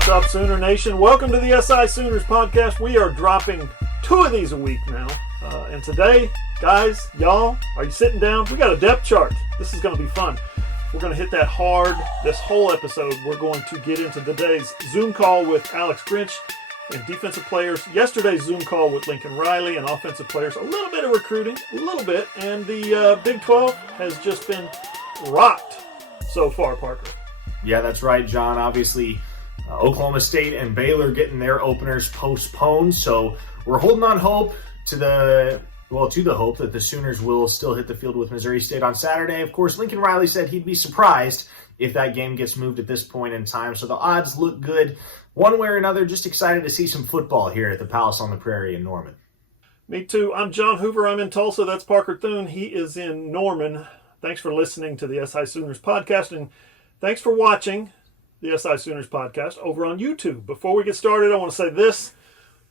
What's up, Sooner Nation? Welcome to the SI Sooners podcast. We are dropping 2 of these a week now. And today, guys, y'all, are you sitting down? We got a depth chart. This is going to be fun. We're going to hit that hard this whole episode. We're going to get into today's Zoom call with Alex Grinch and defensive players. Yesterday's Zoom call with Lincoln Riley and offensive players. A little bit of recruiting, a little bit. And the Big 12 has just been rocked so far, Parker. Yeah, that's right, John. Obviously, Oklahoma State and Baylor getting their openers postponed. So we're holding on hope to the hope that the Sooners will still hit the field with Missouri State on Saturday. Of course, Lincoln Riley said he'd be surprised if that game gets moved at this point in time. So the odds look good one way or another. Just excited to see some football here at the Palace on the Prairie in Norman. Me too. I'm John Hoover. I'm in Tulsa. That's Parker Thune. He is in Norman. Thanks for listening to the SI Sooners podcast, and thanks for watching the SI Sooners podcast over on YouTube. Before we get started, I want to say this.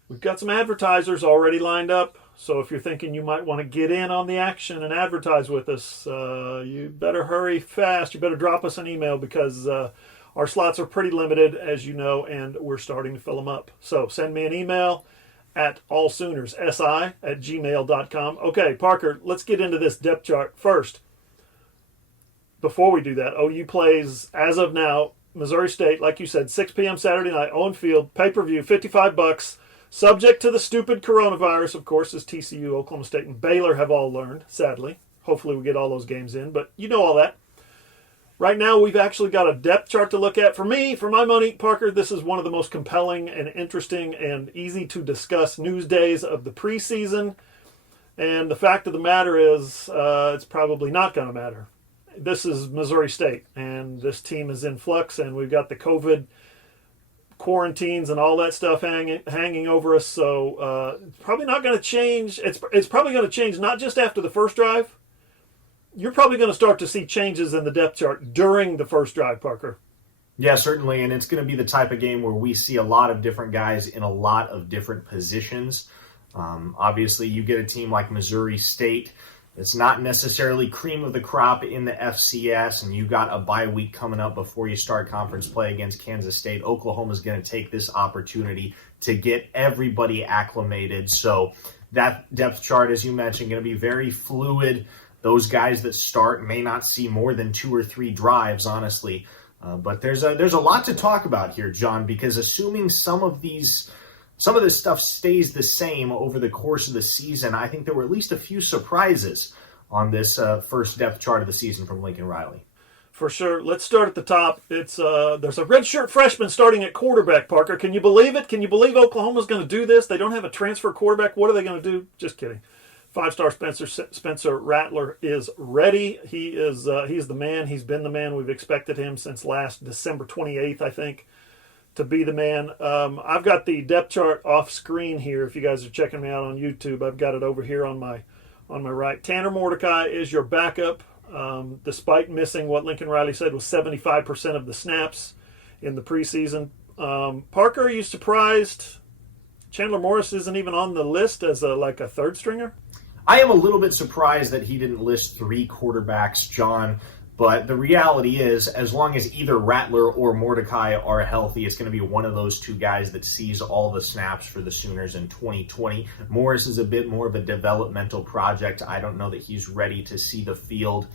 We've got some advertisers already lined up. So if you're thinking you might want to get in on the action and advertise with us, you better hurry fast. You better drop us an email because our slots are pretty limited, as you know, and we're starting to fill them up. So send me an email at allsoonersi@gmail.com. Okay, Parker, let's get into this depth chart first. Before we do that, OU plays, as of now, Missouri State, like you said, 6 p.m. Saturday night, Owen Field, pay-per-view, $55. Subject to the stupid coronavirus, of course, as TCU, Oklahoma State, and Baylor have all learned, sadly. Hopefully we get all those games in, but you know all that. Right now, we've actually got a depth chart to look at. For me, for my money, Parker, this is one of the most compelling and interesting and easy to discuss news days of the preseason. And the fact of the matter is, it's probably not going to matter. This is Missouri State, and this team is in flux, and we've got the COVID quarantines and all that stuff hanging over us, so it's probably not going to change. It's probably going to change not just after the first drive. You're probably going to start to see changes in the depth chart during the first drive, Parker. Yeah, certainly, and it's going to be the type of game where we see a lot of different guys in a lot of different positions. Obviously, you get a team like Missouri State. It's not necessarily cream of the crop in the FCS, and you got a bye week coming up before you start conference play against Kansas State. Oklahoma's going to take this opportunity to get everybody acclimated. So that depth chart, as you mentioned, going to be very fluid. Those guys that start may not see more than 2 or 3 drives, honestly. But there's a lot to talk about here, John, because assuming some of this stuff stays the same over the course of the season, I think there were at least a few surprises on this first depth chart of the season from Lincoln Riley. For sure. Let's start at the top. It's there's a redshirt freshman starting at quarterback, Parker. Can you believe it? Can you believe Oklahoma's going to do this? They don't have a transfer quarterback. What are they going to do? Just kidding. 5-star Spencer Rattler is ready. He's the man. He's been the man. We've expected him since last December 28th, I think, to be the man. I've got the depth chart off screen here. If you guys are checking me out on YouTube, I've got it over here on my right. Tanner Mordecai is your backup, despite missing what Lincoln Riley said was 75% of the snaps in the preseason. Parker, are you surprised Chandler Morris isn't even on the list as a third stringer? I am a little bit surprised that he didn't list 3 quarterbacks, John. But the reality is, as long as either Rattler or Mordecai are healthy, it's going to be one of those 2 guys that sees all the snaps for the Sooners in 2020. Morris is a bit more of a developmental project. I don't know that he's ready to see the field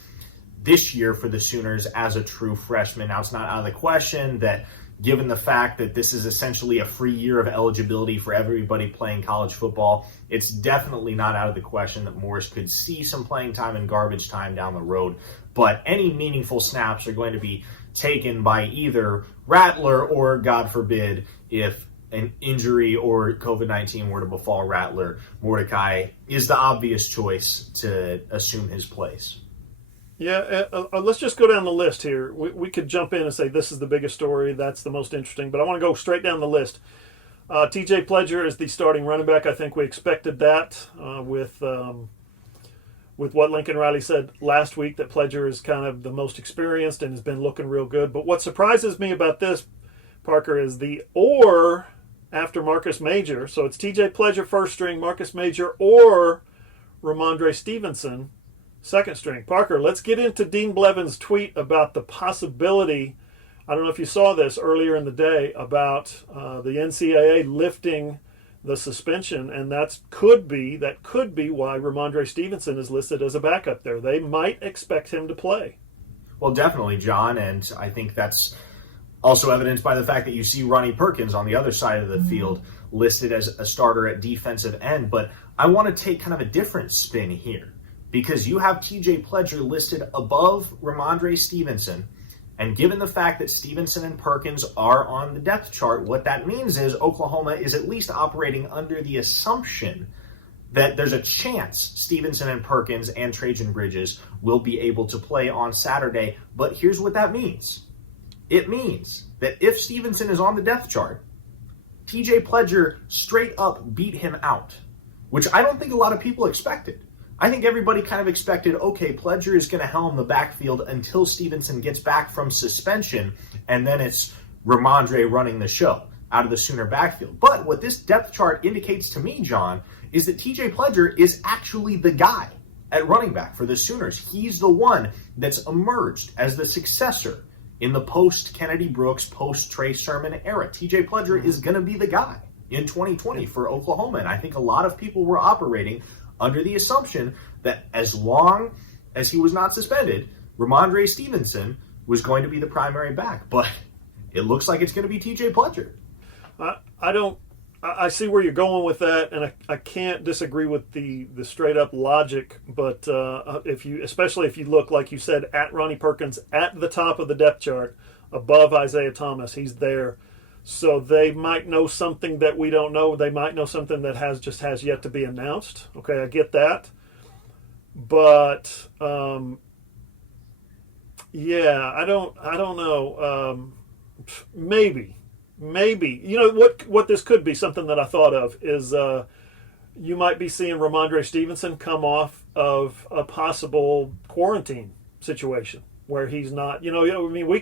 this year for the Sooners as a true freshman. Now, it's not out of the question that, given the fact that this is essentially a free year of eligibility for everybody playing college football, it's definitely not out of the question that Morris could see some playing time and garbage time down the road. But any meaningful snaps are going to be taken by either Rattler or, God forbid, if an injury or COVID-19 were to befall Rattler, Mordecai is the obvious choice to assume his place. Yeah, let's just go down the list here. We could jump in and say this is the biggest story, that's the most interesting, but I want to go straight down the list. TJ Pledger is the starting running back. I think we expected that with what Lincoln Riley said last week, that Pledger is kind of the most experienced and has been looking real good. But what surprises me about this, Parker, is the or after Marcus Major. So it's TJ Pledger first string, Marcus Major, or Ramondre Stevenson second string. Parker, let's get into Dean Blevin's tweet about the possibility I don't know if you saw this earlier in the day about the NCAA lifting the suspension, and that could be why Ramondre Stevenson is listed as a backup there. They might expect him to play. Well, definitely, John, and I think that's also evidenced by the fact that you see Ronnie Perkins on the other side of the field listed as a starter at defensive end. But I want to take kind of a different spin here, because you have TJ Pledger listed above Ramondre Stevenson. And given the fact that Stevenson and Perkins are on the depth chart, what that means is Oklahoma is at least operating under the assumption that there's a chance Stevenson and Perkins and Trajan Bridges will be able to play on Saturday. But here's what that means. It means that if Stevenson is on the depth chart, TJ Pledger straight up beat him out, which I don't think a lot of people expected. I think everybody kind of expected, okay, Pledger is going to helm the backfield until Stevenson gets back from suspension, and then it's Ramondre running the show out of the Sooner backfield. But what this depth chart indicates to me, John, is that TJ Pledger is actually the guy at running back for the Sooners. He's the one that's emerged as the successor in the post-Kennedy Brooks, post-Trey Sermon era. TJ Pledger is going to be the guy in 2020 for Oklahoma, and I think a lot of people were operating under the assumption that as long as he was not suspended, Ramondre Stevenson was going to be the primary back. But it looks like it's going to be TJ Pledger. I see where you're going with that, and I can't disagree with the straight up logic. But especially if you look, like you said, at Ronnie Perkins at the top of the depth chart, above Isaiah Thomas, he's there. So they might know something that we don't know. They might know something that has yet to be announced. Okay, I get that. But yeah, I don't know. Maybe. You know what this could be, something that I thought of is you might be seeing Ramondre Stevenson come off of a possible quarantine situation where he's not, I mean, we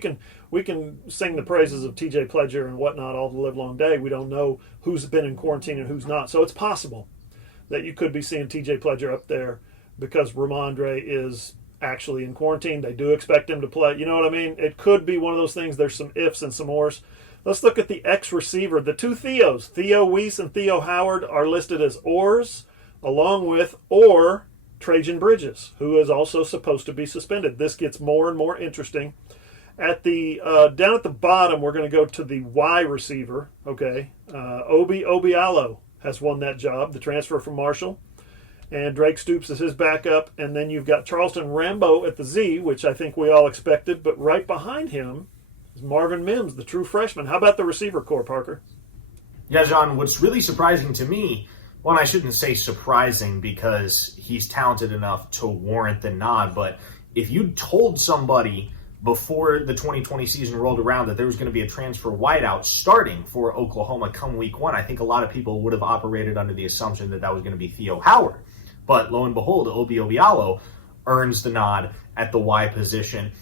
can sing the praises of TJ Pledger and whatnot all the live long day. We don't know who's been in quarantine and who's not. So it's possible that you could be seeing TJ Pledger up there because Ramondre is actually in quarantine. They do expect him to play. You know what I mean? It could be one of those things. There's some ifs and some ors. Let's look at the ex-receiver. The two Theos, Theo Weiss and Theo Howard, are listed as ors, along with Trajan Bridges, who is also supposed to be suspended. This gets more and more interesting. At the down at the bottom, we're going to go to the Y receiver. Okay, Obi Obialo has won that job, the transfer from Marshall, and Drake Stoops is his backup. And then you've got Charleston Rambo at the Z, which I think we all expected, but right behind him is Marvin Mims, the true freshman. How about the receiver core, Parker? Yeah, John, what's really surprising to me, well, I shouldn't say surprising because he's talented enough to warrant the nod, but if you told somebody before the 2020 season rolled around that there was going to be a transfer wideout starting for Oklahoma come week one, I think a lot of people would have operated under the assumption that that was going to be Theo Howard. But lo and behold, Obi Obialo earns the nod at the Y position.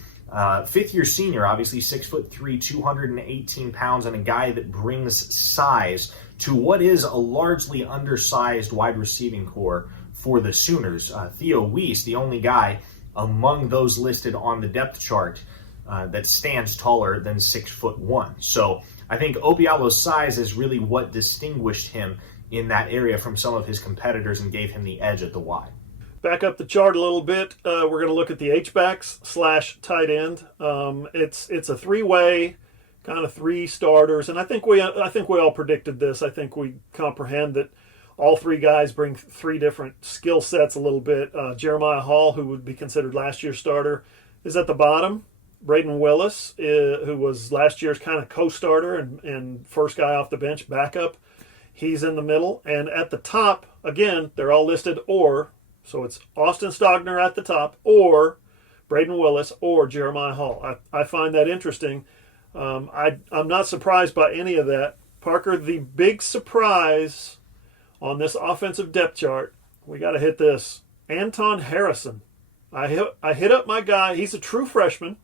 Fifth-year senior, obviously 6'3", 218 pounds, and a guy that brings size to what is a largely undersized wide receiving core for the Sooners. Theo Weiss, the only guy among those listed on the depth chart that stands taller than 6'1". So I think Obialo's size is really what distinguished him in that area from some of his competitors and gave him the edge at the Y. Back up the chart a little bit. We're going to look at the H-backs / tight end. It's a three-way, kind of three starters, and I think we all predicted this. I think we comprehend that all three guys bring three different skill sets a little bit. Jeremiah Hall, who would be considered last year's starter, is at the bottom. Braden Willis, who was last year's kind of co-starter and first guy off the bench, backup, he's in the middle. And at the top, again, they're all listed or. So it's Austin Stogner at the top, or Braden Willis, or Jeremiah Hall. I find that interesting. I'm not surprised by any of that. Parker, the big surprise on this offensive depth chart, we got to hit this. Anton Harrison. I hit up my guy. He's a true freshman.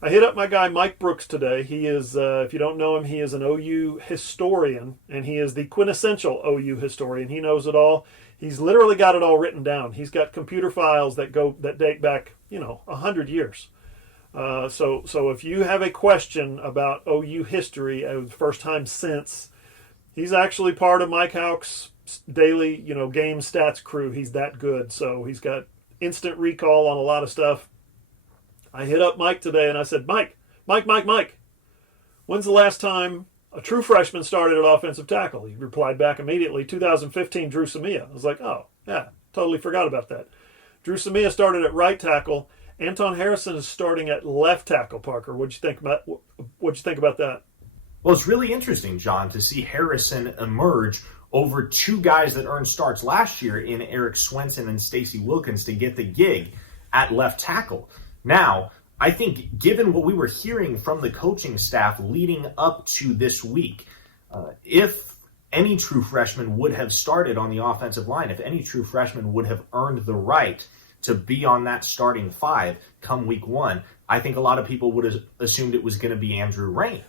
I hit up my guy Mike Brooks today. He is, if you don't know him, he is an OU historian, and he is the quintessential OU historian. He knows it all. He's literally got it all written down. He's got computer files that date back, 100 years. So if you have a question about OU history, the first time since, he's actually part of Mike Houck's daily, game stats crew. He's that good. So he's got instant recall on a lot of stuff. I hit up Mike today and I said, Mike, when's the last time a true freshman started at offensive tackle? He replied back immediately, 2015, Drew Samia. I was like, oh, yeah, totally forgot about that. Drew Samia started at right tackle. Anton Harrison is starting at left tackle. Parker, what'd you think about that? Well, it's really interesting, John, to see Harrison emerge over two guys that earned starts last year in Eric Swenson and Stacey Wilkins to get the gig at left tackle. Now, I think given what we were hearing from the coaching staff leading up to this week, if any true freshman would have started on the offensive line, if any true freshman would have earned the right to be on that starting five come week one, I think a lot of people would have assumed it was going to be Andrew Rain.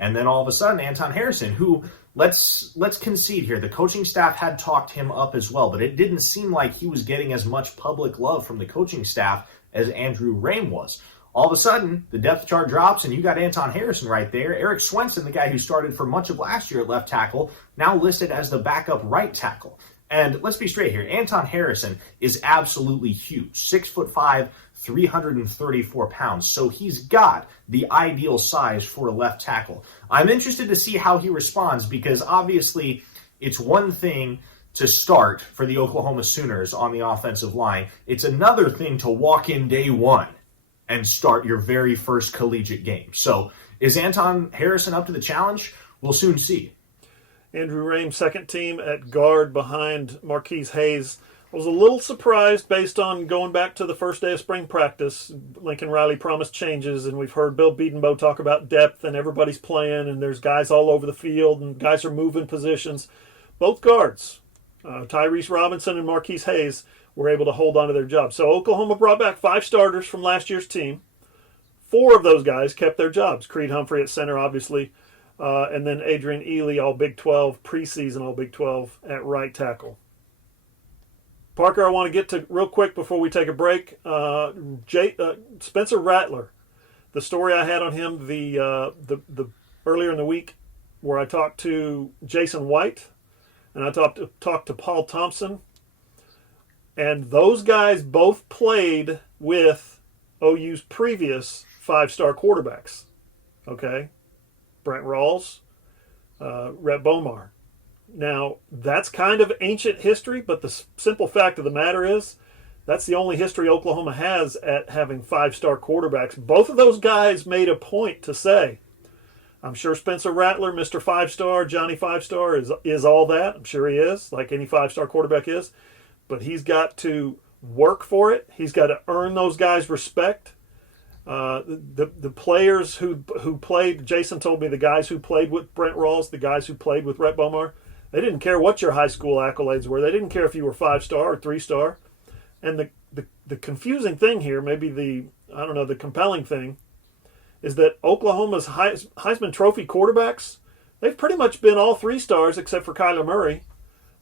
And then all of a sudden, Anton Harrison, who, let's concede here, the coaching staff had talked him up as well, but it didn't seem like he was getting as much public love from the coaching staff as Andrew Rain was. All of a sudden, the depth chart drops, and you got Anton Harrison right there. Eric Swenson, the guy who started for much of last year at left tackle, now listed as the backup right tackle. And let's be straight here. Anton Harrison is absolutely huge. 6'5", 334 pounds. So he's got the ideal size for a left tackle. I'm interested to see how he responds because obviously it's one thing to start for the Oklahoma Sooners on the offensive line. It's another thing to walk in day one and start your very first collegiate game. So is Anton Harrison up to the challenge? We'll soon see. Andrew Rain, second team at guard behind Marquise Hayes. I was a little surprised based on going back to the first day of spring practice. Lincoln Riley promised changes, and we've heard Bill Beedenbow talk about depth, and everybody's playing, and there's guys all over the field, and guys are moving positions. Both guards, Tyrese Robinson and Marquise Hayes, were able to hold on to their jobs. So Oklahoma brought back 5 starters from last year's team. 4 of those guys kept their jobs. Creed Humphrey at center, obviously, and then Adrian Ely, all Big 12, preseason all Big 12 at right tackle. Parker, I want to get to real quick before we take a break. Spencer Rattler, the story I had on him the earlier in the week, where I talked to Jason White and I talked to Paul Thompson, and those guys both played with OU's previous 5-star quarterbacks. Okay, Brent Rawls, Rhett Bomar. Now, that's kind of ancient history, but the simple fact of the matter is that's the only history Oklahoma has at having 5-star quarterbacks. Both of those guys made a point to say, I'm sure Spencer Rattler, Mr. 5-star, Johnny 5-star, is all that. I'm sure he is, like any 5-star quarterback is. But he's got to work for it. He's got to earn those guys' respect. The players who played, Jason told me the guys who played with Brent Rawls, the guys who played with Rhett Bomar, they didn't care what your high school accolades were. They didn't care if you were 5-star or 3-star. And the confusing thing here, maybe the compelling thing, is that Oklahoma's Heisman Trophy quarterbacks, they've pretty much been all 3-stars except for Kyler Murray,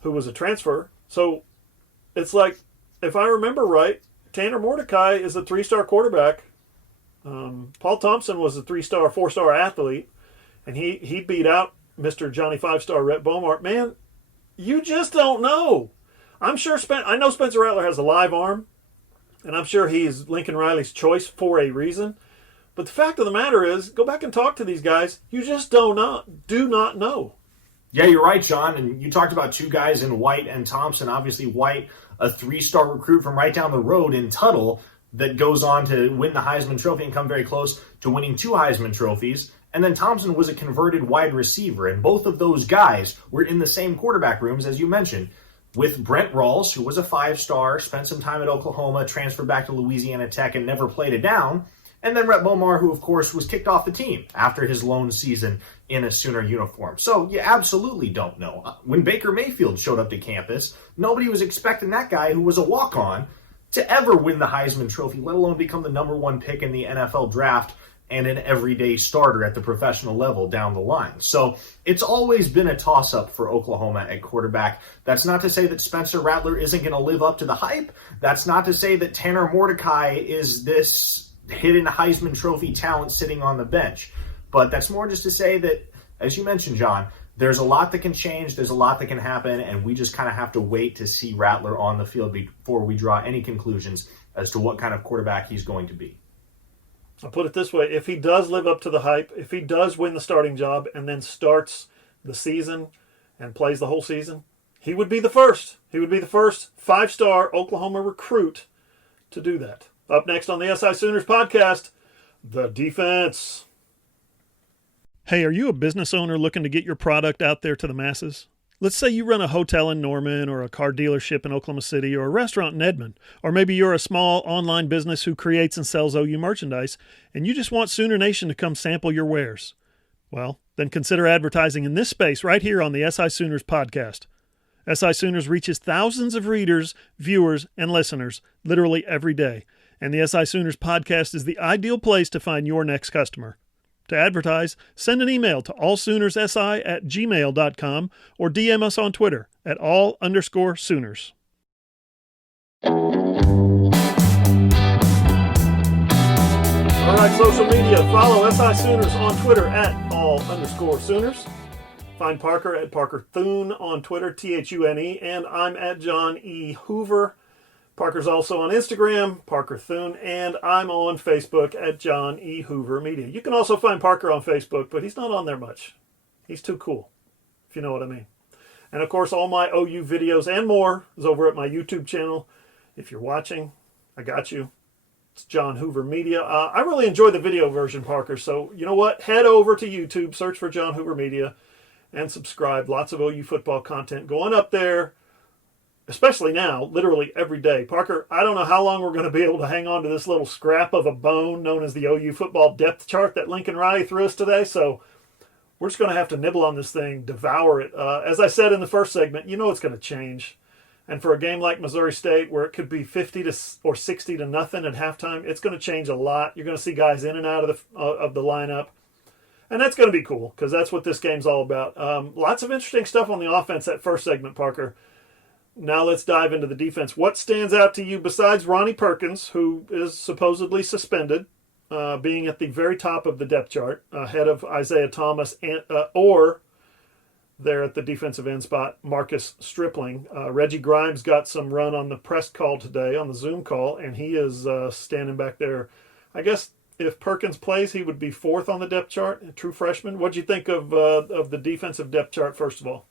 who was a transfer. So it's like, if I remember right, Tanner Mordecai is a 3-star quarterback. Paul Thompson was a 3-star, 4-star athlete, and he beat out Mr. Johnny 5-star Rhett Bomar. Man, you just don't know. I know Spencer Rattler has a live arm, and I'm sure he's Lincoln Riley's choice for a reason. But the fact of the matter is, go back and talk to these guys. You just do not know. Yeah, you're right, John. And you talked about 2 guys in White and Thompson. Obviously, White, a 3-star recruit from right down the road in Tuttle that goes on to win the Heisman Trophy and come very close to winning 2 Heisman Trophies. And then Thompson was a converted wide receiver. And both of those guys were in the same quarterback rooms, as you mentioned, with Brent Rawls, who was a 5-star, spent some time at Oklahoma, transferred back to Louisiana Tech, and never played it down. And then Rhett Bomar, who, of course, was kicked off the team after his lone season in a Sooner uniform. So you absolutely don't know. When Baker Mayfield showed up to campus, nobody was expecting that guy, who was a walk-on, to ever win the Heisman Trophy, let alone become the number 1 pick in the NFL draft and an everyday starter at the professional level down the line. So it's always been a toss-up for Oklahoma at quarterback. That's not to say that Spencer Rattler isn't going to live up to the hype. That's not to say that Tanner Mordecai is this hidden Heisman Trophy talent sitting on the bench. But that's more just to say that, as you mentioned, John, there's a lot that can change, there's a lot that can happen, and we just kind of have to wait to see Rattler on the field before we draw any conclusions as to what kind of quarterback he's going to be. I'll put it this way. If he does live up to the hype, if he does win the starting job and then starts the season and plays the whole season, he would be the first. He would be the first 5-star Oklahoma recruit to do that. Up next on the SI Sooners podcast, the defense. Hey, are you a business owner looking to get your product out there to the masses? Let's say you run a hotel in Norman or a car dealership in Oklahoma City or a restaurant in Edmond, or maybe you're a small online business who creates and sells OU merchandise and you just want Sooner Nation to come sample your wares. Well, then consider advertising in this space right here on the SI Sooners podcast. SI Sooners reaches thousands of readers, viewers, and listeners literally every day, and the SI Sooners podcast is the ideal place to find your next customer. To advertise, send an email to allsoonersi@gmail.com or DM us on Twitter at all_Sooners. All right, social media. Follow SI Sooners on Twitter at all_Sooners. Find Parker at Parker Thune on Twitter, Thune, and I'm at John E. Hoover. Parker's also on Instagram, Parker Thune, and I'm on Facebook at John E. Hoover Media. You can also find Parker on Facebook, but he's not on there much. He's too cool, if you know what I mean. And of course, all my OU videos and more is over at my YouTube channel. If you're watching, I got you. It's John Hoover Media. I really enjoy the video version, Parker, so you know what? Head over to YouTube, search for John Hoover Media, and subscribe. Lots of OU football content going up there. Especially now, literally every day. Parker, I don't know how long we're going to be able to hang on to this little scrap of a bone known as the OU football depth chart that Lincoln Riley threw us today, so we're just going to have to nibble on this thing, devour it. As I said in the first segment, you know it's going to change. And for a game like Missouri State, where it could be 50 or 60 to nothing at halftime, it's going to change a lot. You're going to see guys in and out of the lineup. And that's going to be cool, because that's what this game's all about. Lots of interesting stuff on the offense that first segment, Parker. Now let's dive into the defense. What stands out to you besides Ronnie Perkins, who is supposedly suspended, being at the very top of the depth chart, ahead of Isaiah Thomas, or there at the defensive end spot, Marcus Stripling. Reggie Grimes got some run on the press call today, on the Zoom call, and he is standing back there. I guess if Perkins plays, he would be fourth on the depth chart, a true freshman. What do you think of the defensive depth chart, first of all?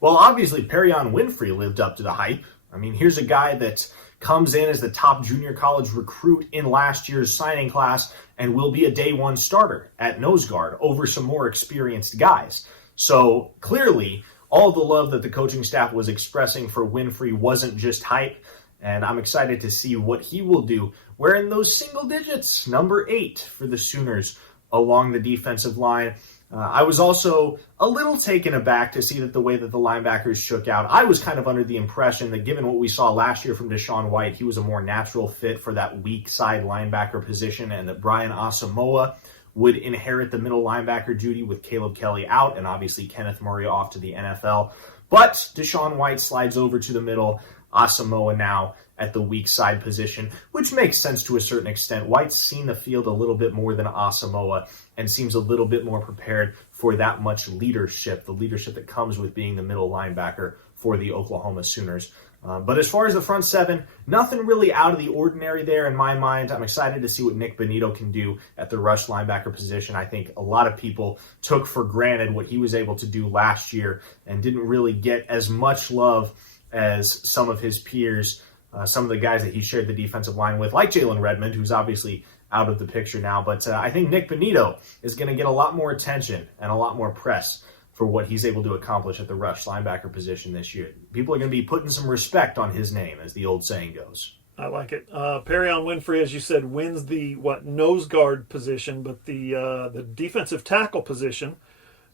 Well, obviously, Perion Winfrey lived up to the hype. I mean, here's a guy that comes in as the top junior college recruit in last year's signing class and will be a day one starter at nose guard over some more experienced guys. So clearly, all the love that the coaching staff was expressing for Winfrey wasn't just hype, and I'm excited to see what he will do wearing those single digits, number 8 for the Sooners along the defensive line. I was also a little taken aback to see that the way that the linebackers shook out. I was kind of under the impression that given what we saw last year from Deshaun White, he was a more natural fit for that weak side linebacker position, and that Brian Asamoah would inherit the middle linebacker duty with Caleb Kelly out and obviously Kenneth Murray off to the NFL. But Deshaun White slides over to the middle, Asamoah now at the weak side position, which makes sense to a certain extent. White's seen the field a little bit more than Asamoah and seems a little bit more prepared for that much leadership, the leadership that comes with being the middle linebacker for the Oklahoma Sooners. But as far as the front seven, nothing really out of the ordinary there in my mind. I'm excited to see what Nick Benito can do at the rush linebacker position. I think a lot of people took for granted what he was able to do last year and didn't really get as much love as some of his peers, some of the guys that he shared the defensive line with, like Jalen Redmond, who's obviously out of the picture now. But I think Nick Benito is going to get a lot more attention and a lot more press for what he's able to accomplish at the rush linebacker position this year. People are going to be putting some respect on his name, as the old saying goes. I like it. Perion Winfrey, as you said, wins the nose guard position, but the defensive tackle position.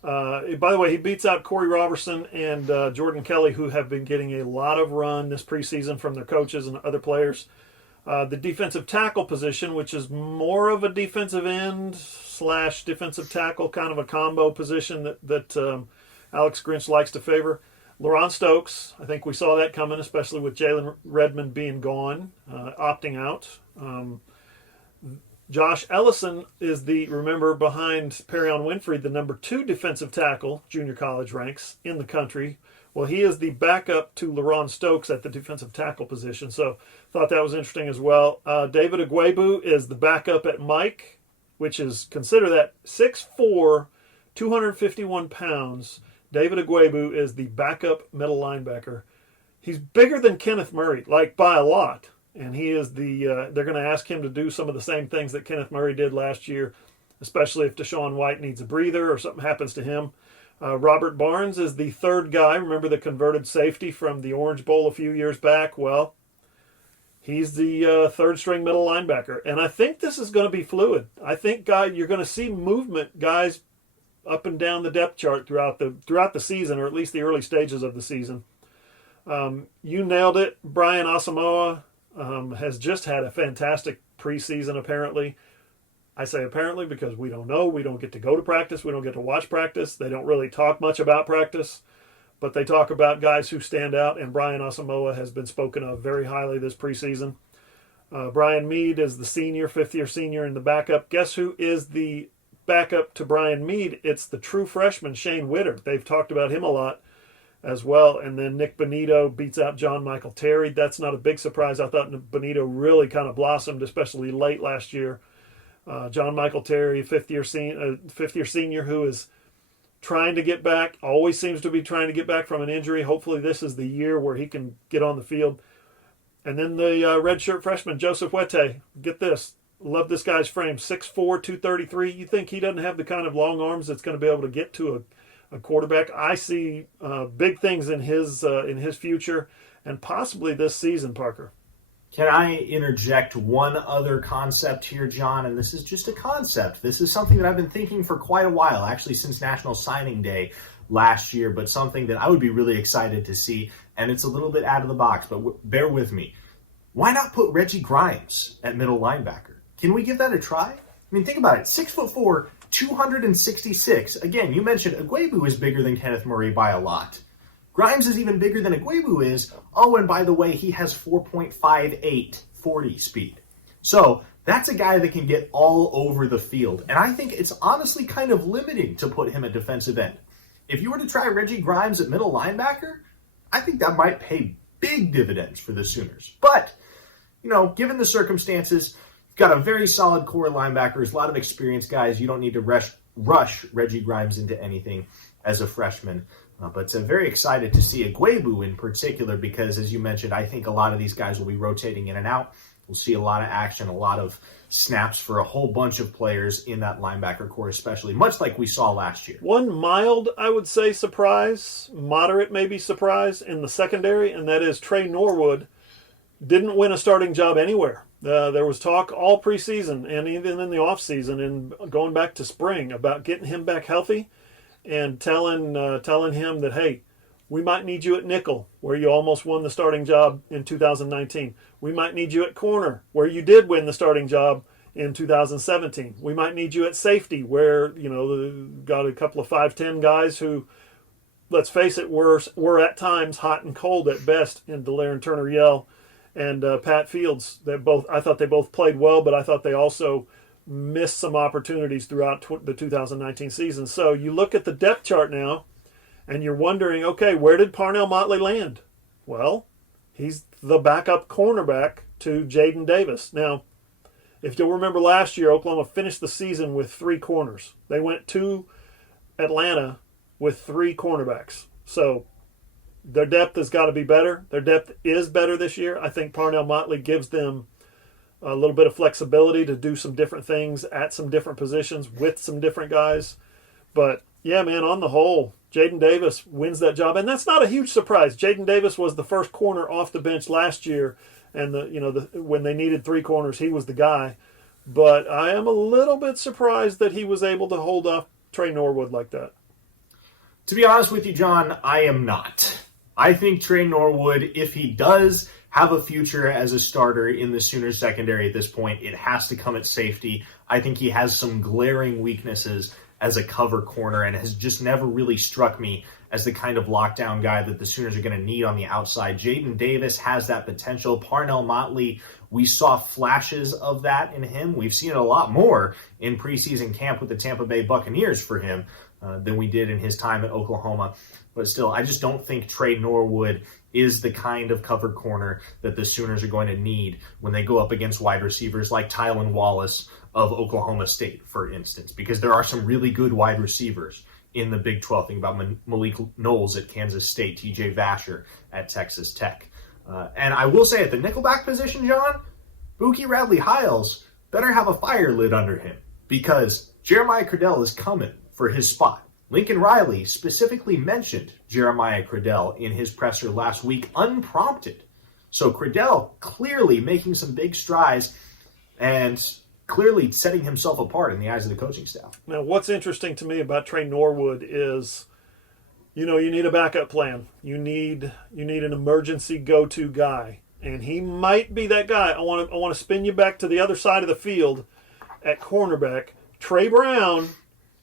By the way, he beats out Corey Robertson and Jordan Kelly, who have been getting a lot of run this preseason from their coaches and other players. The defensive tackle position, which is more of a defensive end / defensive tackle, kind of a combo position that Alex Grinch likes to favor. LaRon Stokes, I think we saw that coming, especially with Jalen Redmond being gone, opting out. Josh Ellison is remember, behind Perion Winfrey, the number 2 defensive tackle, junior college ranks, in the country. Well, he is the backup to LaRon Stokes at the defensive tackle position. So thought that was interesting as well. David Agwebu is the backup at Mike, which is, consider that, 6'4", 251 pounds. David Agwebu is the backup middle linebacker. He's bigger than Kenneth Murray, like by a lot. And he is they're going to ask him to do some of the same things that Kenneth Murray did last year, especially if Deshaun White needs a breather or something happens to him. Robert Barnes is the third guy. Remember the converted safety from the Orange Bowl a few years back? Well, he's the third string middle linebacker. And I think this is going to be fluid. I think, you're going to see movement, guys, up and down the depth chart throughout the season, or at least the early stages of the season. You nailed it. Brian Asamoah has just had a fantastic preseason, apparently. I say apparently because we don't know. We don't get to go to practice. We don't get to watch practice. They don't really talk much about practice, but they talk about guys who stand out, and Brian Asamoah has been spoken of very highly this preseason. Brian Mead is the senior, fifth-year senior in the backup. Guess who is the backup to Brian Mead? It's the true freshman, Shane Witter. They've talked about him a lot as well. And then Nick Bonito beats out John Michael Terry. That's not a big surprise. I thought Bonito really kind of blossomed, especially late last year. John Michael Terry, fifth-year senior, who is trying to get back, always seems to be trying to get back from an injury. Hopefully this is the year where he can get on the field. And then the redshirt freshman, Joseph Wete. Get this. Love this guy's frame. 6'4", 233. You think he doesn't have the kind of long arms that's going to be able to get to a quarterback? I see big things in his future, and possibly this season, Parker. Can I interject one other concept here, John? And this is just a concept. This is something that I've been thinking for quite a while, actually since National Signing Day last year, but something that I would be really excited to see, and it's a little bit out of the box, but bear with me. Why not put Reggie Grimes at middle linebacker? Can we give that a try? I mean, think about it. 6'4", 266. Again, you mentioned Agwebu is bigger than Kenneth Murray by a lot. Grimes is even bigger than Agwebu is. Oh, and by the way, he has 4.58 40 speed. So that's a guy that can get all over the field. And I think it's honestly kind of limiting to put him at defensive end. If you were to try Reggie Grimes at middle linebacker, I think that might pay big dividends for the Sooners. But, given the circumstances, you've got a very solid core of linebackers, a lot of experienced guys. You don't need to rush Reggie Grimes into anything as a freshman. But very excited to see Agwebu in particular because, as you mentioned, I think a lot of these guys will be rotating in and out. We'll see a lot of action, a lot of snaps for a whole bunch of players in that linebacker core especially, much like we saw last year. One mild, I would say, surprise, moderate maybe surprise in the secondary, and that is Trey Norwood didn't win a starting job anywhere. There was talk all preseason and even in the offseason and going back to spring about getting him back healthy and telling him that, hey, we might need you at nickel, where you almost won the starting job in 2019. We might need you at corner, where you did win the starting job in 2017. We might need you at safety, where, got a couple of 5'10 guys who, let's face it, were at times hot and cold at best in Delaire and Turner Yell and Pat Fields. I thought they both played well, but I thought they also missed some opportunities throughout the 2019 season. So you look at the depth chart now, and you're wondering, okay, where did Parnell Motley land? Well, he's the backup cornerback to Jaden Davis. Now, if you'll remember last year, Oklahoma finished the season with 3 corners. They went to Atlanta with 3 cornerbacks. So their depth has got to be better. Their depth is better this year. I think Parnell Motley gives them a little bit of flexibility to do some different things at some different positions with some different guys. But, yeah, man, on the whole, Jaden Davis wins that job. And that's not a huge surprise. Jaden Davis was the first corner off the bench last year. And, when they needed 3 corners, he was the guy. But I am a little bit surprised that he was able to hold off Trey Norwood like that. To be honest with you, John, I am not. I think Trey Norwood, if he does have a future as a starter in the Sooners secondary at this point, it has to come at safety. I think he has some glaring weaknesses as a cover corner and has just never really struck me as the kind of lockdown guy that the Sooners are going to need on the outside. Jaden Davis has that potential. Parnell Motley, we saw flashes of that in him. We've seen it a lot more in preseason camp with the Tampa Bay Buccaneers for him than we did in his time at Oklahoma. But still, I just don't think Trey Norwood is the kind of covered corner that the Sooners are going to need when they go up against wide receivers like Tylan Wallace of Oklahoma State, for instance, because there are some really good wide receivers in the Big 12. Think about Malik Knowles at Kansas State, TJ Vasher at Texas Tech. And I will say at the nickelback position, John, Buki Radley-Hiles better have a fire lit under him because Jeremiah Cradell is coming for his spot. Lincoln Riley specifically mentioned Jeremiah Cradell in his presser last week, unprompted. So Cradell clearly making some big strides and clearly setting himself apart in the eyes of the coaching staff. Now, what's interesting to me about Trey Norwood is, you need a backup plan. You need an emergency go-to guy, and he might be that guy. I want to spin you back to the other side of the field at cornerback. Trey Brown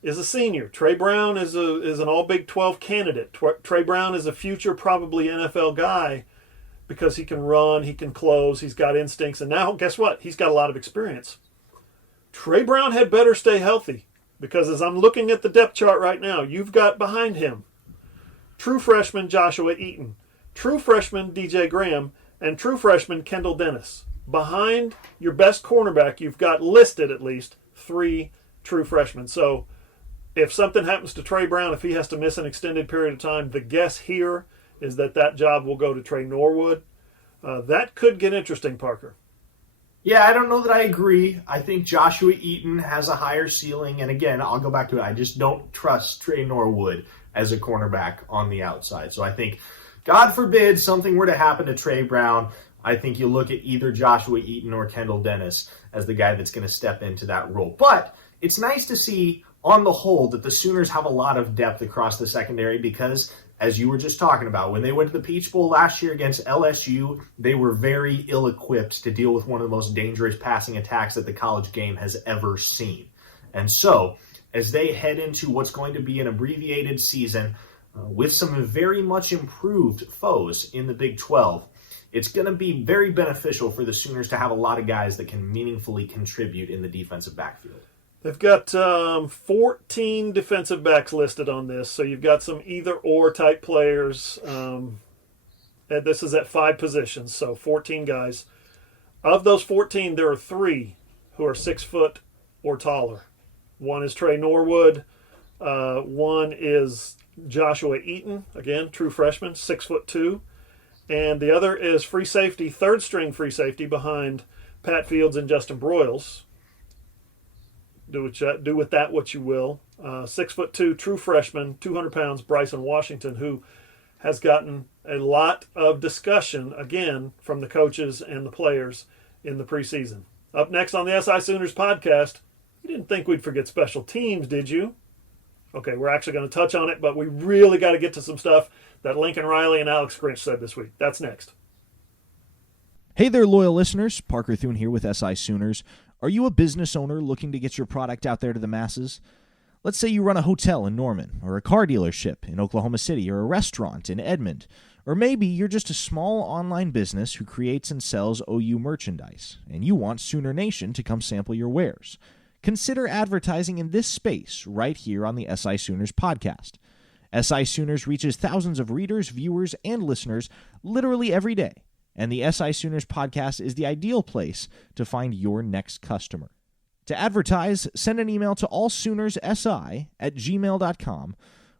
is a senior. Trey Brown is an all Big 12 candidate. Trey Brown is a future probably NFL guy because he can run, he can close, he's got instincts, and now guess what? He's got a lot of experience. Trey Brown had better stay healthy because as I'm looking at the depth chart right now, you've got behind him true freshman Joshua Eaton, true freshman DJ Graham, and true freshman Kendall Dennis. Behind your best cornerback, you've got listed at least 3 true freshmen. So if something happens to Trey Brown, if he has to miss an extended period of time, the guess here is that job will go to Trey Norwood. That could get interesting, Parker. Yeah, I don't know that I agree. I think Joshua Eaton has a higher ceiling. And again, I'll go back to it. I just don't trust Trey Norwood as a cornerback on the outside. So I think, God forbid, something were to happen to Trey Brown, I think you look at either Joshua Eaton or Kendall Dennis as the guy that's going to step into that role. But it's nice to see, on the whole, that the Sooners have a lot of depth across the secondary because, as you were just talking about, when they went to the Peach Bowl last year against LSU, they were very ill-equipped to deal with one of the most dangerous passing attacks that the college game has ever seen. And so, as they head into what's going to be an abbreviated season with some very much improved foes in the Big 12, it's going to be very beneficial for the Sooners to have a lot of guys that can meaningfully contribute in the defensive backfield. They've got 14 defensive backs listed on this, so you've got some either-or type players. And this is at 5 positions, so 14 guys. Of those 14, there are 3 who are 6 foot or taller. One is Trey Norwood. One is Joshua Eaton, again, true freshman, 6'2". And the other is free safety, third-string free safety behind Pat Fields and Justin Broyles. Do with that what you will. 6'2", true freshman, 200 pounds, Bryson Washington, who has gotten a lot of discussion, again, from the coaches and the players in the preseason. Up next on the SI Sooners podcast, you didn't think we'd forget special teams, did you? Okay, we're actually going to touch on it, but we really got to get to some stuff that Lincoln Riley and Alex Grinch said this week. That's next. Hey there, loyal listeners. Parker Thune here with SI Sooners. Are you a business owner looking to get your product out there to the masses? Let's say you run a hotel in Norman, or a car dealership in Oklahoma City, or a restaurant in Edmond. Or maybe you're just a small online business who creates and sells OU merchandise, and you want Sooner Nation to come sample your wares. Consider advertising in this space right here on the SI Sooners podcast. SI Sooners reaches thousands of readers, viewers, and listeners literally every day, and the SI Sooners podcast is the ideal place to find your next customer. To advertise, send an email to allsoonersi@gmail.com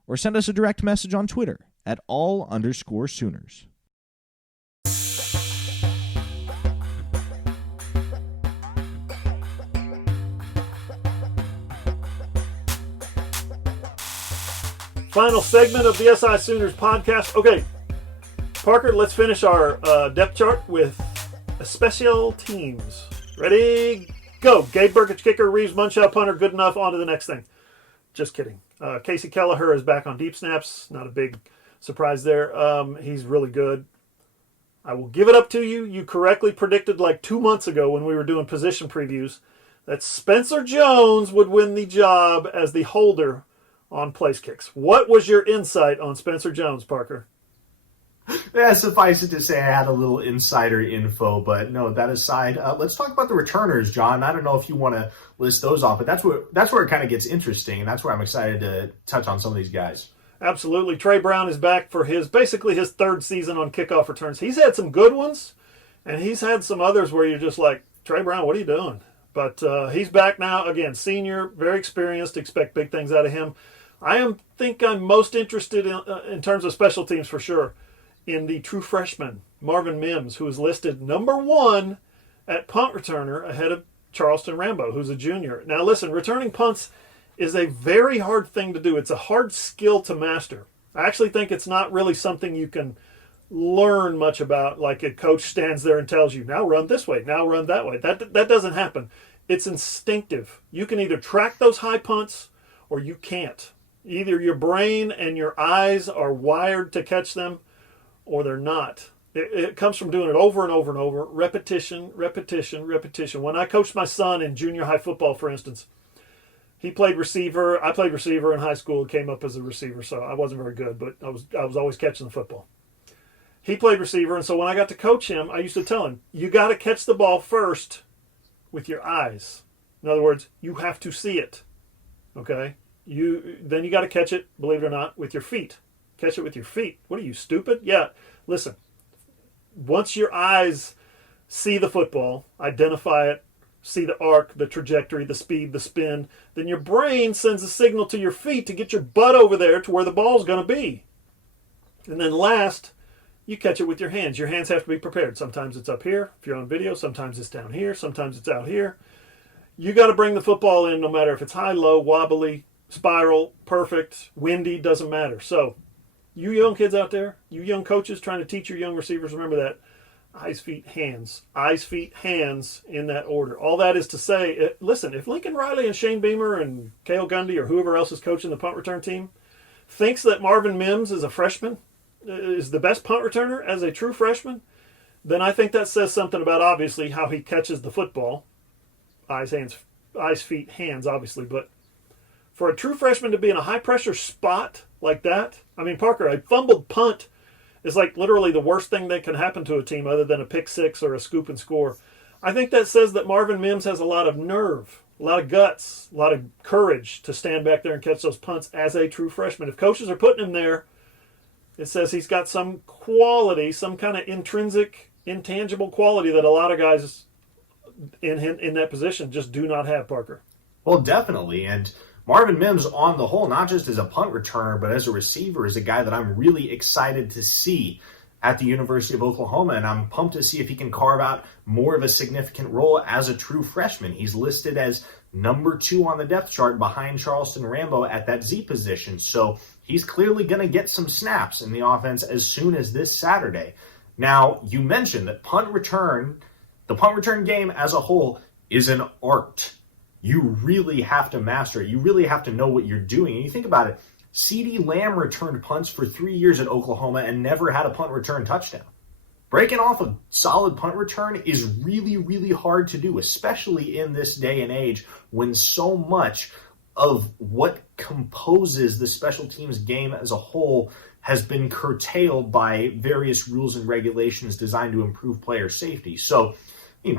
or send us a direct message on Twitter at @all_Sooners. Final segment of the SI Sooners podcast. Okay, Parker, let's finish our depth chart with special teams. Ready? Go. Gabe Burkich, kicker. Reeves Munchausen, punter. Good enough. On to the next thing. Just kidding. Casey Kelleher is back on deep snaps. Not a big surprise there. He's really good. I will give it up to you. You correctly predicted like 2 months ago when we were doing position previews that Spencer Jones would win the job as the holder on place kicks. What was your insight on Spencer Jones, Parker? Yeah, suffice it to say, I had a little insider info, but no, that aside, let's talk about the returners, John. I don't know if you want to list those off, but that's where it kind of gets interesting, and that's where I'm excited to touch on some of these guys. Absolutely. Trey Brown is back for basically his third season on kickoff returns. He's had some good ones, and he's had some others where you're just like, Trey Brown, what are you doing? But he's back now. Again, senior, very experienced. Expect big things out of him. think I'm most interested in terms of special teams for sure in the true freshman, Marvin Mims, who is listed number 1 at punt returner ahead of Charleston Rambo, who's a junior. Now listen, returning punts is a very hard thing to do. It's a hard skill to master. I actually think it's not really something you can learn much about, like a coach stands there and tells you, now run this way, now run that way. That doesn't happen. It's instinctive. You can either track those high punts or you can't. Either your brain and your eyes are wired to catch them or they're not. It comes from doing it over and over and over, repetition, repetition, repetition. When I coached my son in junior high football, for instance, he played receiver. I played receiver in high school and came up as a receiver, so I wasn't very good, but I was always catching the football. He played receiver, and so when I got to coach him, I used to tell him, you got to catch the ball first with your eyes. In other words, you have to see it, okay? Then you got to catch it, believe it or not, with your feet. Catch it with your feet. What are you, stupid? Yeah, listen. Once your eyes see the football, identify it, see the arc, the trajectory, the speed, the spin, then your brain sends a signal to your feet to get your butt over there to where the ball's going to be. And then last, you catch it with your hands. Your hands have to be prepared. Sometimes it's up here, if you're on video. Sometimes it's down here. Sometimes it's out here. You got to bring the football in no matter if it's high, low, wobbly, spiral, perfect, windy, doesn't matter. So, you young kids out there, you young coaches trying to teach your young receivers, remember that. Eyes, feet, hands. Eyes, feet, hands in that order. All that is to say, listen, if Lincoln Riley and Shane Beamer and Cale Gundy or whoever else is coaching the punt return team thinks that Marvin Mims is a freshman, is the best punt returner as a true freshman, then I think that says something about, obviously, how he catches the football. Eyes, feet, hands, obviously. But for a true freshman to be in a high-pressure spot like that, I mean, Parker, a fumbled punt is like literally the worst thing that can happen to a team other than a pick six or a scoop and score. I think that says that Marvin Mims has a lot of nerve, a lot of guts, a lot of courage to stand back there and catch those punts as a true freshman. If coaches are putting him there, it says he's got some quality, some kind of intrinsic, intangible quality that a lot of guys in that position just do not have, Parker. Well, definitely. And Marvin Mims, on the whole, not just as a punt returner, but as a receiver, is a guy that I'm really excited to see at the University of Oklahoma, and I'm pumped to see if he can carve out more of a significant role as a true freshman. He's listed as number 2 on the depth chart behind Charleston Rambo at that Z position, so he's clearly going to get some snaps in the offense as soon as this Saturday. Now, you mentioned that the punt return game as a whole is an art. You really have to master it. You really have to know what you're doing. And you think about it, CeeDee Lamb returned punts for 3 years at Oklahoma and never had a punt return touchdown. Breaking off a solid punt return is really, really hard to do, especially in this day and age when so much of what composes the special teams game as a whole has been curtailed by various rules and regulations designed to improve player safety. So,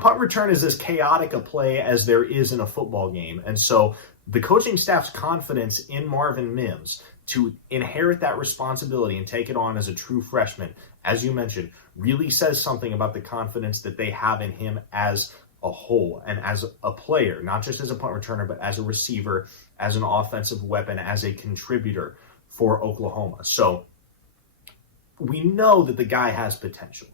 punt return is as chaotic a play as there is in a football game. And so the coaching staff's confidence in Marvin Mims to inherit that responsibility and take it on as a true freshman, as you mentioned, really says something about the confidence that they have in him as a whole and as a player, not just as a punt returner, but as a receiver, as an offensive weapon, as a contributor for Oklahoma. So we know that the guy has potential.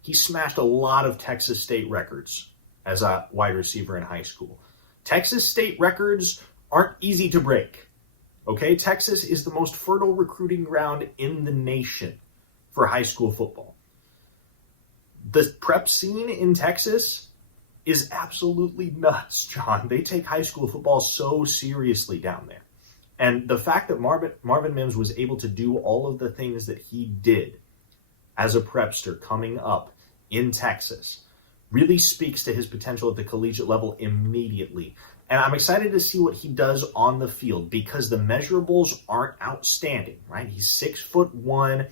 He smashed a lot of Texas State records as a wide receiver in high school. Texas State records aren't easy to break. Okay, Texas is the most fertile recruiting ground in the nation for high school football. The prep scene in Texas is absolutely nuts, John. They take high school football so seriously down there. And the fact that Marvin Mims was able to do all of the things that he did as a prepster coming up in Texas really speaks to his potential at the collegiate level immediately. And I'm excited to see what he does on the field because the measurables aren't outstanding, right? He's 6'1".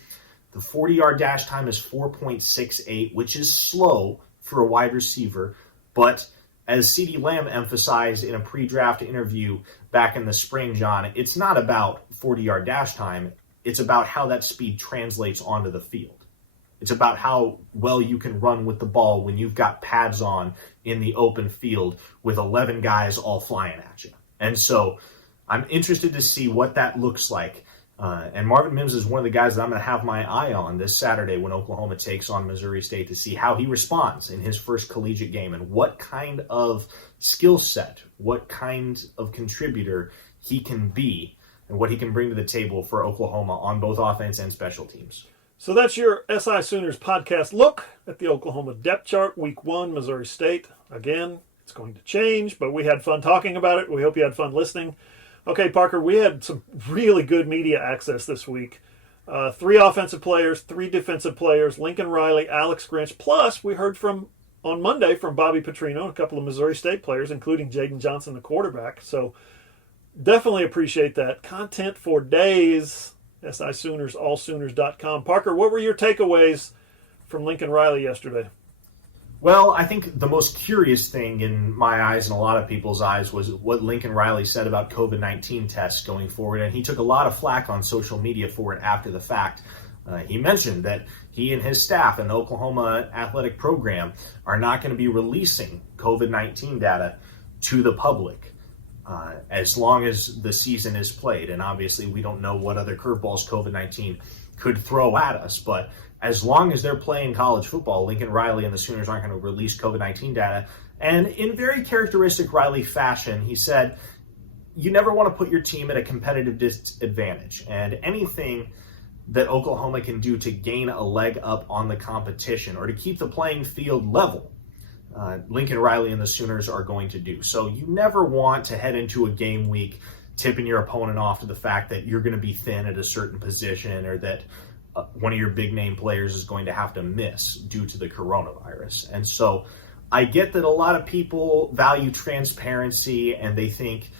The 40-yard dash time is 4.68, which is slow for a wide receiver. But as CeeDee Lamb emphasized in a pre-draft interview back in the spring, John, it's not about 40-yard dash time. It's about how that speed translates onto the field. It's about how well you can run with the ball when you've got pads on in the open field with 11 guys all flying at you. And so I'm interested to see what that looks like. And Marvin Mims is one of the guys that I'm going to have my eye on this Saturday when Oklahoma takes on Missouri State to see how he responds in his first collegiate game and what kind of skill set, what kind of contributor he can be and what he can bring to the table for Oklahoma on both offense and special teams. So that's your SI Sooners podcast look at the Oklahoma depth chart, week 1, Missouri State. Again, it's going to change, but we had fun talking about it. We hope you had fun listening. Okay, Parker, we had some really good media access this week. 3 offensive players, 3 defensive players, Lincoln Riley, Alex Grinch, plus we heard on Monday from Bobby Petrino and a couple of Missouri State players, including Jaden Johnson, the quarterback. So definitely appreciate that. Content for days. SI Sooners, allsooners.com. Parker, what were your takeaways from Lincoln Riley yesterday? Well, I think the most curious thing in my eyes and a lot of people's eyes was what Lincoln Riley said about COVID-19 tests going forward, and he took a lot of flack on social media for it after the fact. He mentioned that he and his staff and the Oklahoma athletic program are not going to be releasing COVID-19 data to the public as long as the season is played. And obviously we don't know what other curveballs COVID-19 could throw at us, but as long as they're playing college football, Lincoln Riley and the Sooners aren't going to release COVID-19 data. And in very characteristic Riley fashion, he said, you never want to put your team at a competitive disadvantage. And anything that Oklahoma can do to gain a leg up on the competition or to keep the playing field level, Lincoln Riley and the Sooners are going to do. So you never want to head into a game week tipping your opponent off to the fact that you're going to be thin at a certain position or that one of your big name players is going to have to miss due to the coronavirus. And so I get that a lot of people value transparency and they think,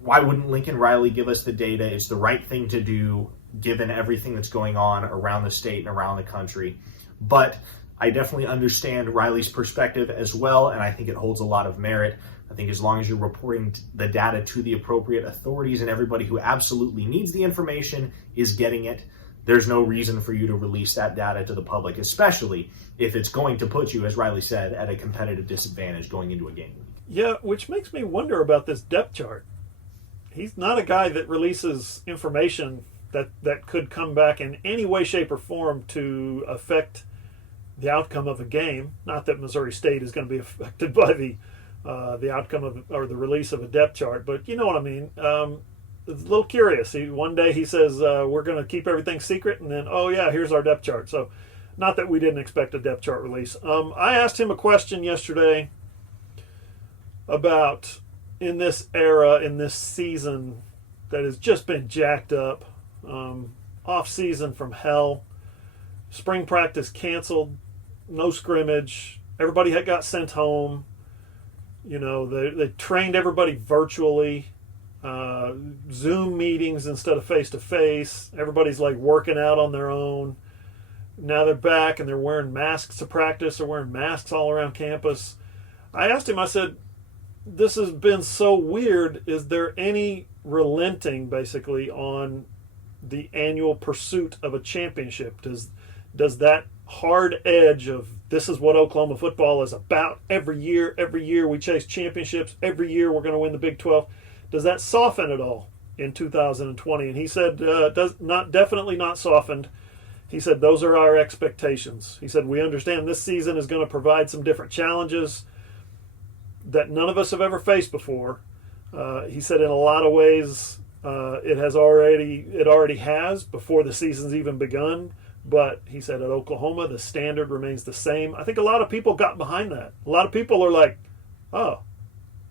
why wouldn't Lincoln Riley give us the data? It's the right thing to do given everything that's going on around the state and around the country. But I definitely understand Riley's perspective as well, and I think it holds a lot of merit. I think as long as you're reporting the data to the appropriate authorities and everybody who absolutely needs the information is getting it, there's no reason for you to release that data to the public, especially if it's going to put you, as Riley said, at a competitive disadvantage going into a game. Yeah, which makes me wonder about this depth chart. He's not a guy that releases information that could come back in any way, shape, or form to affect the outcome of a game. Not that Missouri State is going to be affected by the outcome of or the release of a depth chart, but you know what I mean. It's a little curious. One day he says we're going to keep everything secret, and then oh yeah, here's our depth chart. So, not that we didn't expect a depth chart release. I asked him a question yesterday about in this era, in this season that has just been jacked up, off season from hell, spring practice canceled, no scrimmage, everybody had got sent home. You know, they trained everybody virtually, Zoom meetings instead of face-to-face. Everybody's like working out on their own. Now they're back and they're wearing masks to practice. They're wearing masks all around campus. I asked him, I said, this has been so weird. Is there any relenting, basically, on the annual pursuit of a championship? Does that hard edge of this is what Oklahoma football is about every year we chase championships, every year we're going to win the Big 12, does that soften at all in 2020? And he said, definitely not softened. He said, those are our expectations. He said, we understand this season is going to provide some different challenges that none of us have ever faced before. He said, in a lot of ways, it already has before the season's even begun. But he said at Oklahoma, the standard remains the same. I think a lot of people got behind that. A lot of people are like, oh,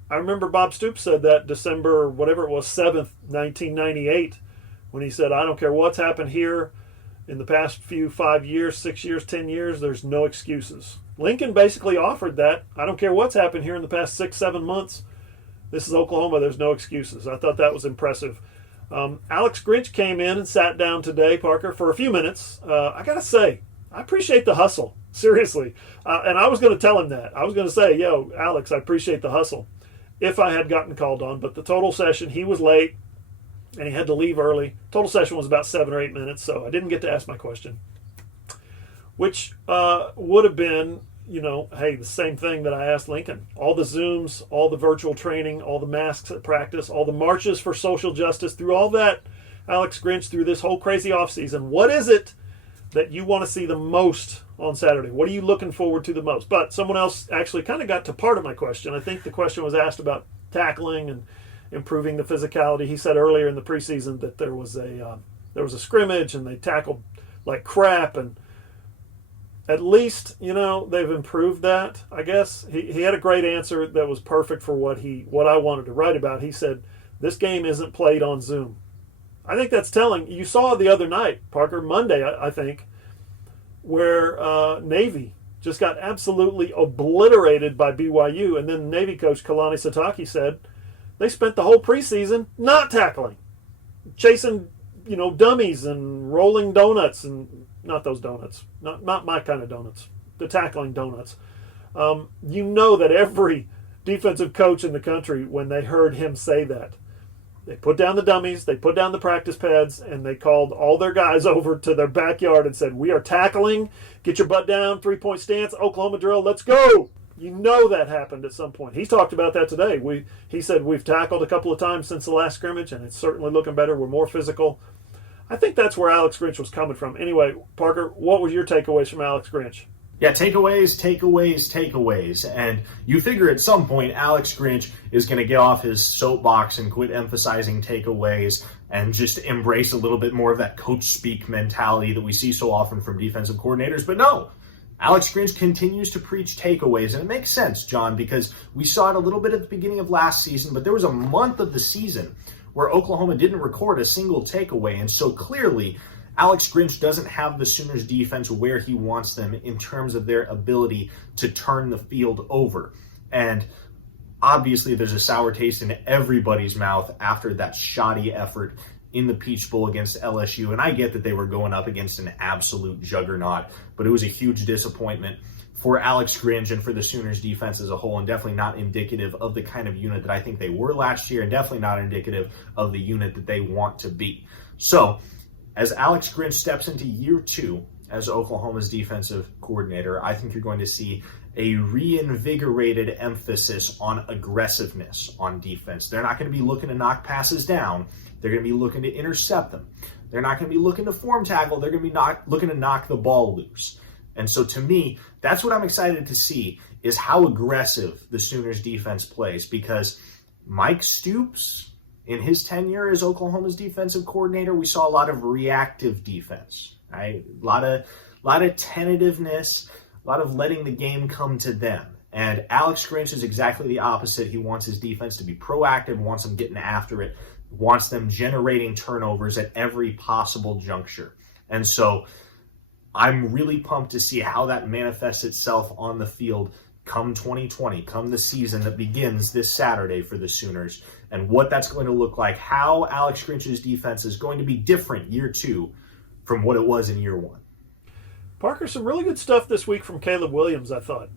I remember Bob Stoops said that December, whatever it was, 7th, 1998, when he said, I don't care what's happened here. in the past 5 years, 6 years, 10 years, there's no excuses. Lincoln basically offered that. I don't care what's happened here in the past 6, 7 months. This is Oklahoma. There's no excuses. I thought that was impressive. Alex Grinch came in and sat down today, Parker, for a few minutes. I got to say, I appreciate the hustle. Seriously. And I was going to tell him that. I was going to say, yo, Alex, I appreciate the hustle if I had gotten called on. But the total session, he was late and he had to leave early. Total session was about 7 or 8 minutes, so I didn't get to ask my question, which would have been, hey, the same thing that I asked Lincoln. All the Zooms, all the virtual training, all the masks at practice, all the marches for social justice, through all that, Alex Grinch, through this whole crazy offseason, what is it that you want to see the most on Saturday? What are you looking forward to the most? But someone else actually kind of got to part of my question. I think the question was asked about tackling and improving the physicality. He said earlier in the preseason that there was a scrimmage and they tackled like crap, and at least they've improved that. I guess he had a great answer that was perfect for what I wanted to write about. He said this game isn't played on Zoom. I think that's telling. You saw the other night, Parker, Monday, I think, where Navy just got absolutely obliterated by BYU, and then Navy coach Kalani Sitake said they spent the whole preseason not tackling, chasing, dummies and rolling donuts, and not those donuts, not my kind of donuts, the tackling donuts. That every defensive coach in the country, when they heard him say that, they put down the dummies, they put down the practice pads, and they called all their guys over to their backyard and said, we are tackling, get your butt down, 3-point stance, Oklahoma drill, let's go. That happened at some point. He talked about that today. He said we've tackled a couple of times since the last scrimmage, and it's certainly looking better. We're more physical. I think that's where Alex Grinch was coming from. Anyway, Parker, what was your takeaways from Alex Grinch? Yeah, takeaways. And you figure at some point Alex Grinch is going to get off his soapbox and quit emphasizing takeaways and just embrace a little bit more of that coach speak mentality that we see so often from defensive coordinators. But no, Alex Grinch continues to preach takeaways. And it makes sense, John, because we saw it a little bit at the beginning of last season, but there was a month of the season where Oklahoma didn't record a single takeaway. And so clearly, Alex Grinch doesn't have the Sooners defense where he wants them in terms of their ability to turn the field over. And obviously there's a sour taste in everybody's mouth after that shoddy effort in the Peach Bowl against LSU. And I get that they were going up against an absolute juggernaut, but it was a huge disappointment for Alex Grinch and for the Sooners defense as a whole, and definitely not indicative of the kind of unit that I think they were last year, and definitely not indicative of the unit that they want to be. So, as Alex Grinch steps into year 2 as Oklahoma's defensive coordinator, I think you're going to see a reinvigorated emphasis on aggressiveness on defense. They're not going to be looking to knock passes down. They're going to be looking to intercept them. They're not going to be looking to form tackle. They're going to be looking to knock the ball loose. And so to me, that's what I'm excited to see, is how aggressive the Sooners defense plays, because Mike Stoops, in his tenure as Oklahoma's defensive coordinator, we saw a lot of reactive defense, right? A lot of tentativeness, a lot of letting the game come to them. And Alex Grinch is exactly the opposite. He wants his defense to be proactive, wants them getting after it, wants them generating turnovers at every possible juncture. And so I'm really pumped to see how that manifests itself on the field come 2020, come the season that begins this Saturday for the Sooners, and what that's going to look like, how Alex Grinch's defense is going to be different year 2 from what it was in year 1. Parker, some really good stuff this week from Caleb Williams, I thought.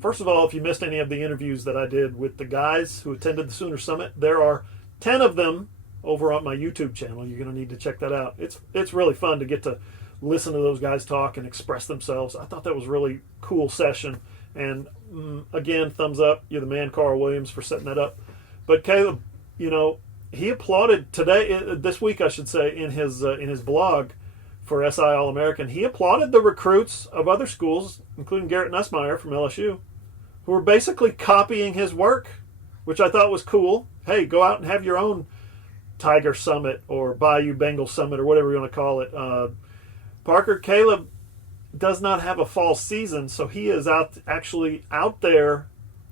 First of all, if you missed any of the interviews that I did with the guys who attended the Sooner Summit, there are 10 of them over on my YouTube channel. You're going to need to check that out. It's really fun to get to listen to those guys talk and express themselves. I thought that was a really cool session. And again, thumbs up. You're the man, Carl Williams, for setting that up. But Caleb, he applauded this week, I should say, in his blog for SI All-American. He applauded the recruits of other schools, including Garrett Nussmeier from LSU, who were basically copying his work, which I thought was cool. Hey, go out and have your own Tiger Summit or Bayou Bengal Summit or whatever you want to call it. Parker, Caleb does not have a fall season, so he is actually out there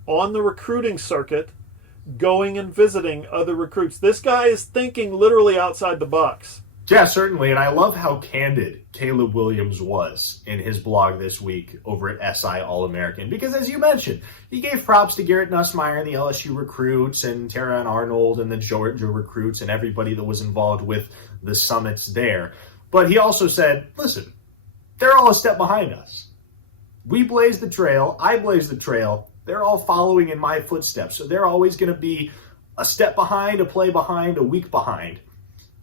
on the recruiting circuit, going and visiting other recruits. This guy is thinking literally outside the box. Yeah, certainly. And I love how candid Caleb Williams was in his blog this week over at SI All-American. Because as you mentioned, he gave props to Garrett Nussmeier and the LSU recruits and Terran Arnold and the Georgia recruits and everybody that was involved with the summits there. But he also said, listen, they're all a step behind us. We blazed the trail. I blazed the trail. They're all following in my footsteps. So they're always going to be a step behind, a play behind, a week behind,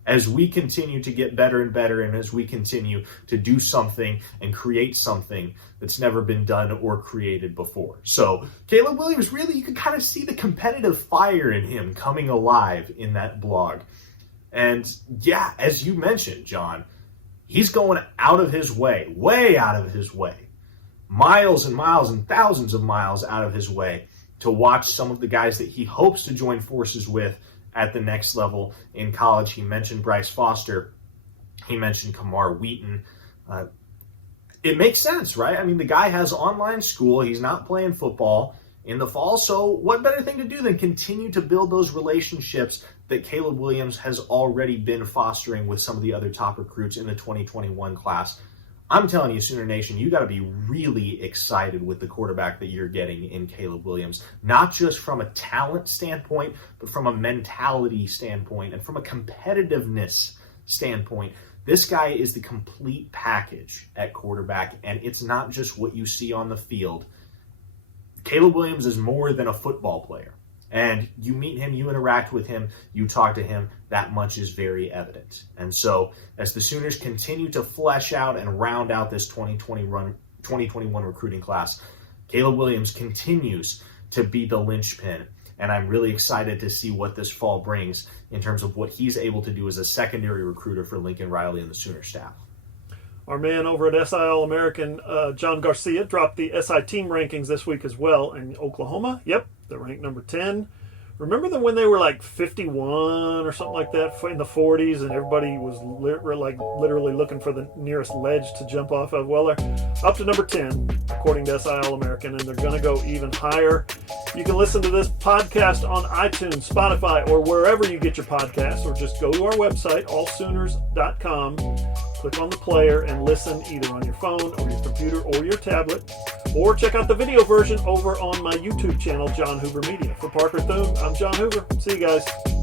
as we continue to get better and better, and as we continue to do something and create something that's never been done or created before. So Caleb Williams, really, you can kind of see the competitive fire in him coming alive in that blog. And yeah, as you mentioned, John, he's going out of his way, way out of his way, miles and miles and thousands of miles out of his way to watch some of the guys that he hopes to join forces with at the next level in college. He mentioned Bryce Foster. He mentioned Kamar Wheaton. It makes sense, right? I mean, the guy has online school. He's not playing football in the fall. So what better thing to do than continue to build those relationships that Caleb Williams has already been fostering with some of the other top recruits in the 2021 class. I'm telling you, Sooner Nation, you got to be really excited with the quarterback that you're getting in Caleb Williams, not just from a talent standpoint, but from a mentality standpoint and from a competitiveness standpoint. This guy is the complete package at quarterback, and it's not just what you see on the field. Caleb Williams is more than a football player. And you meet him, you interact with him, you talk to him, that much is very evident. And so as the Sooners continue to flesh out and round out this 2021 recruiting class, Caleb Williams continues to be the linchpin. And I'm really excited to see what this fall brings in terms of what he's able to do as a secondary recruiter for Lincoln Riley and the Sooner staff. Our man over at SI All-American, John Garcia, dropped the SI team rankings this week as well. And Oklahoma, yep, they're ranked number 10. Remember them when they were like 51 or something like that in the 40s, and everybody was literally looking for the nearest ledge to jump off of? Well, they're up to number 10, according to SI All-American, and they're going to go even higher. You can listen to this podcast on iTunes, Spotify, or wherever you get your podcasts, or just go to our website, allsooners.com, click on the player, and listen either on your phone or your computer or your tablet, or check out the video version over on my YouTube channel, John Hoover Media. For Parker Thune, I'm John Hoover. See you guys.